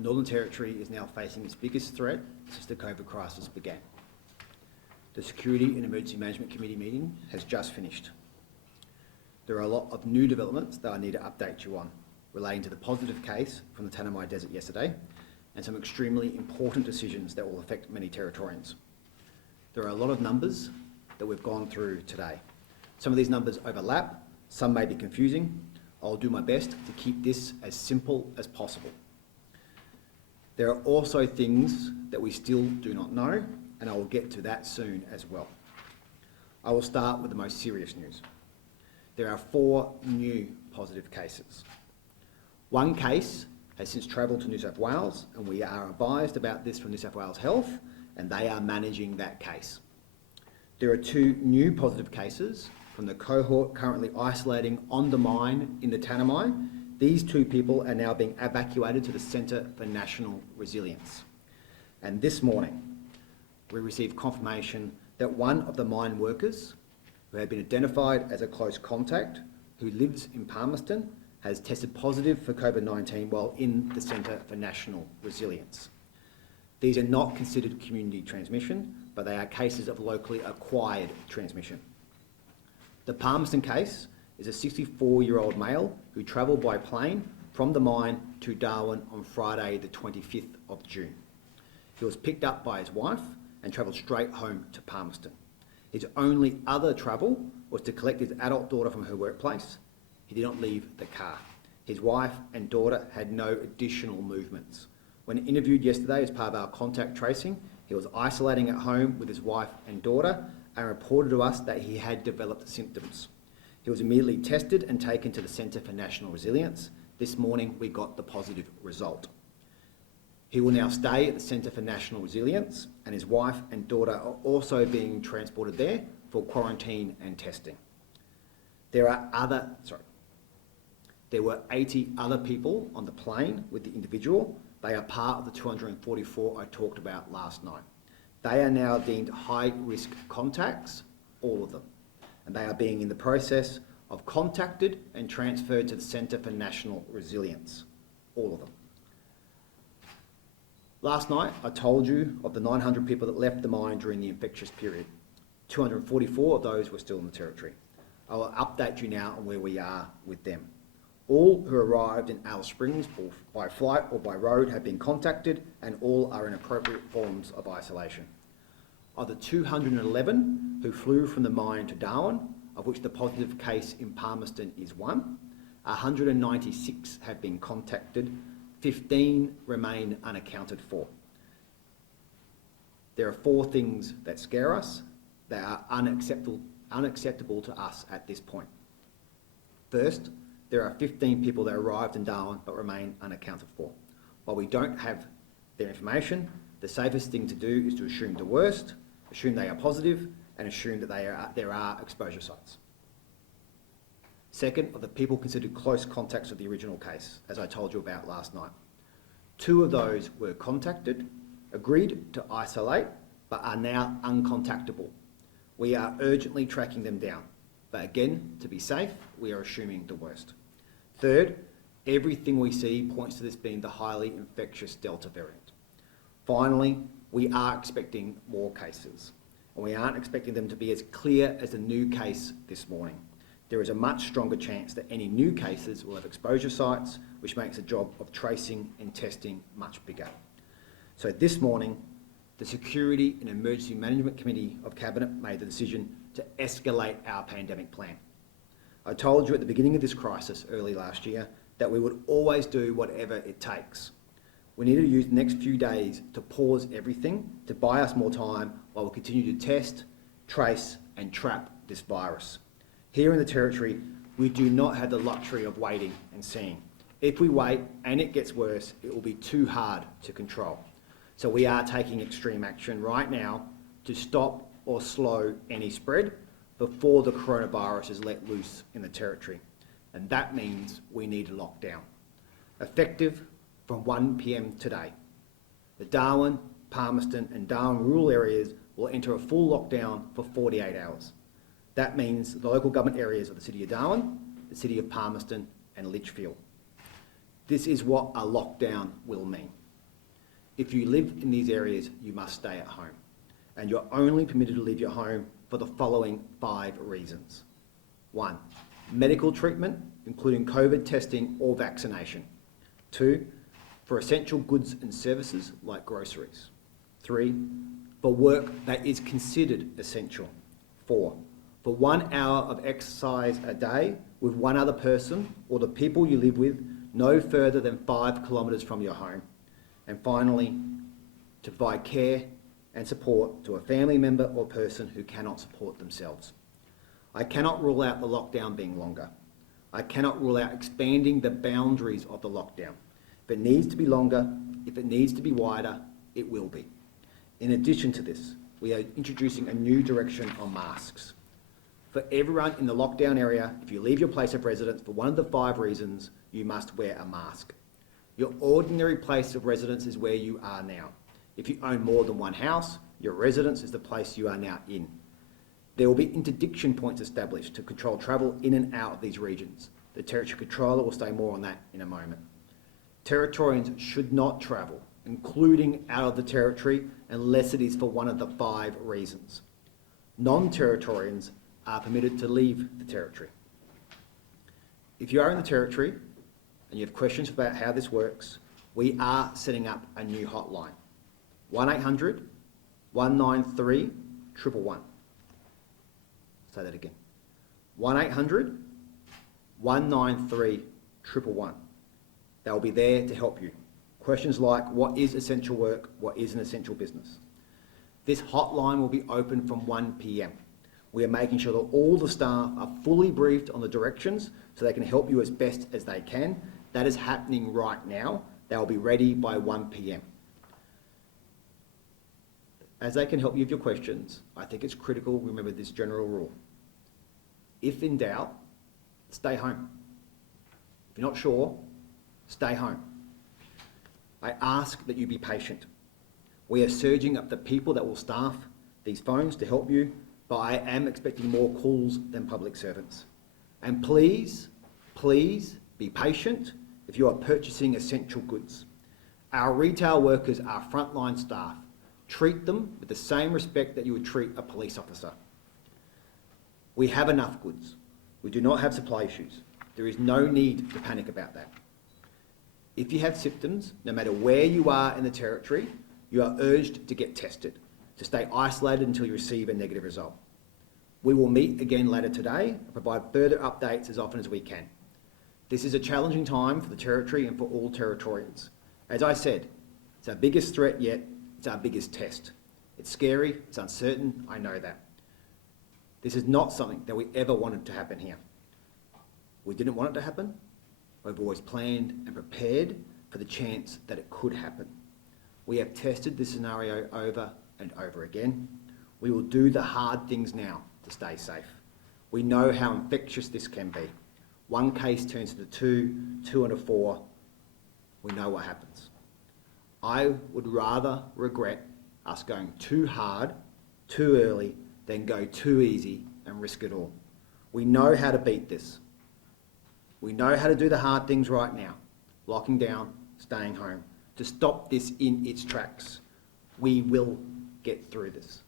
the Northern Territory is now facing its biggest threat since the COVID crisis began. The Security and Emergency Management Committee meeting has just finished. There are a lot of new developments that I need to update you on relating to the positive case from the Tanami Desert yesterday and some extremely important decisions that will affect many Territorians. There are a lot of numbers that we've gone through today. Some of these numbers overlap, some may be confusing. I'll do my best to keep this as simple as possible. There are also things that we still do not know, and I will get to that soon as well. I will start with the most serious news. There are 4 new positive cases. One case has since travelled to New South Wales, and we are advised about this from New South Wales Health, and they are managing that case. There are 2 new positive cases from the cohort currently isolating on the mine in the Tanami. These 2 people are now being evacuated to the Centre for National Resilience. And this morning, we received confirmation that one of the mine workers, who had been identified as a close contact, who lives in Palmerston, has tested positive for COVID-19 while in the Centre for National Resilience. These are not considered community transmission, but they are cases of locally acquired transmission. The Palmerston case is a 64-year-old male who travelled by plane from the mine to Darwin on Friday the 25th of June. He was picked up by his wife and travelled straight home to Palmerston. His only other travel was to collect his adult daughter from her workplace. He did not leave the car. His wife and daughter had no additional movements. When interviewed yesterday as part of our contact tracing, he was isolating at home with his wife and daughter and reported to us that he had developed symptoms. He was immediately tested and taken to the Centre for National Resilience. This morning we got the positive result. He will now stay at the Centre for National Resilience, and his wife and daughter are also being transported there for quarantine and testing. There were 80 other people on the plane with the individual. They are part of the 244 I talked about last night. They are now deemed high-risk contacts, all of them, and they are being in the process of contacted and transferred to the Centre for National Resilience, all of them. Last night, I told you of the 900 people that left the mine during the infectious period. 244 of those were still in the Territory. I will update you now on where we are with them. All who arrived in Alice Springs by flight or by road have been contacted, and all are in appropriate forms of isolation. Of the 211 who flew from the mine to Darwin, of which the positive case in Palmerston is 1, 196 have been contacted, 15 remain unaccounted for. There are 4 things that scare us. They are unacceptable to us at this point. First, there are 15 people that arrived in Darwin but remain unaccounted for. While we don't have their information, the safest thing to do is to assume the worst, assume they are positive, and assume that there are exposure sites. Second, of the people considered close contacts of the original case, as I told you about last night. 2 of those were contacted, agreed to isolate, but are now uncontactable. We are urgently tracking them down, but again, to be safe, we are assuming the worst. Third, everything we see points to this being the highly infectious Delta variant. Finally, we are expecting more cases, and we aren't expecting them to be as clear as the new case this morning. There is a much stronger chance that any new cases will have exposure sites, which makes the job of tracing and testing much bigger. So this morning, the Security and Emergency Management Committee of Cabinet made the decision to escalate our pandemic plan. I told you at the beginning of this crisis early last year that we would always do whatever it takes. We need to use the next few days to pause everything, to buy us more time while we continue to test, trace and trap this virus. Here in the Territory, we do not have the luxury of waiting and seeing. If we wait and it gets worse, it will be too hard to control. So we are taking extreme action right now to stop or slow any spread before the coronavirus is let loose in the Territory. And that means we need a lockdown, effective from 1 p.m. today. The Darwin, Palmerston and Darwin rural areas will enter a full lockdown for 48 hours. That means the local government areas of the City of Darwin, the City of Palmerston and Lichfield. This is what a lockdown will mean. If you live in these areas, you must stay at home. And you're only permitted to leave your home for the following 5 reasons. 1, medical treatment, including COVID testing or vaccination. 2, for essential goods and services like groceries. 3, for work that is considered essential. 4, for 1 hour of exercise a day with one other person or the people you live with no further than 5 kilometres from your home. And finally, to provide care and support to a family member or person who cannot support themselves. I cannot rule out the lockdown being longer. I cannot rule out expanding the boundaries of the lockdown. If it needs to be longer, if it needs to be wider, it will be. In addition to this, we are introducing a new direction on masks. For everyone in the lockdown area, if you leave your place of residence for one of the 5 reasons, you must wear a mask. Your ordinary place of residence is where you are now. If you own more than one house, your residence is the place you are now in. There will be interdiction points established to control travel in and out of these regions. The Territory Controller will say more on that in a moment. Territorians should not travel, including out of the Territory, unless it is for one of the 5 reasons. Non-Territorians are permitted to leave the Territory. If you are in the Territory and you have questions about how this works, we are setting up a new hotline. 1800 193 111. Say that again. 1800 193 111. They'll be there to help you. Questions like, what is essential work? What is an essential business? This hotline will be open from 1 p.m. We are making sure that all the staff are fully briefed on the directions so they can help you as best as they can. That is happening right now. They'll be ready by 1 p.m. As they can help you with your questions, I think it's critical to remember this general rule. If in doubt, stay home. If you're not sure, stay home. I ask that you be patient. We are surging up the people that will staff these phones to help you, but I am expecting more calls than public servants. And please, please be patient if you are purchasing essential goods. Our retail workers are frontline staff. Treat them with the same respect that you would treat a police officer. We have enough goods. We do not have supply issues. There is no need to panic about that. If you have symptoms, no matter where you are in the Territory, you are urged to get tested, to stay isolated until you receive a negative result. We will meet again later today and provide further updates as often as we can. This is a challenging time for the Territory and for all Territorians. As I said, it's our biggest threat yet. It's our biggest test. It's scary, it's uncertain, I know that. This is not something that we ever wanted to happen here. We didn't want it to happen. We've always planned and prepared for the chance that it could happen. We have tested this scenario over and over again. We will do the hard things now to stay safe. We know how infectious this can be. 1 case turns into 2, 2 into 4. We know what happens. I would rather regret us going too hard, too early, than go too easy and risk it all. We know how to beat this. We know how to do the hard things right now. Locking down, staying home, to stop this in its tracks. We will get through this.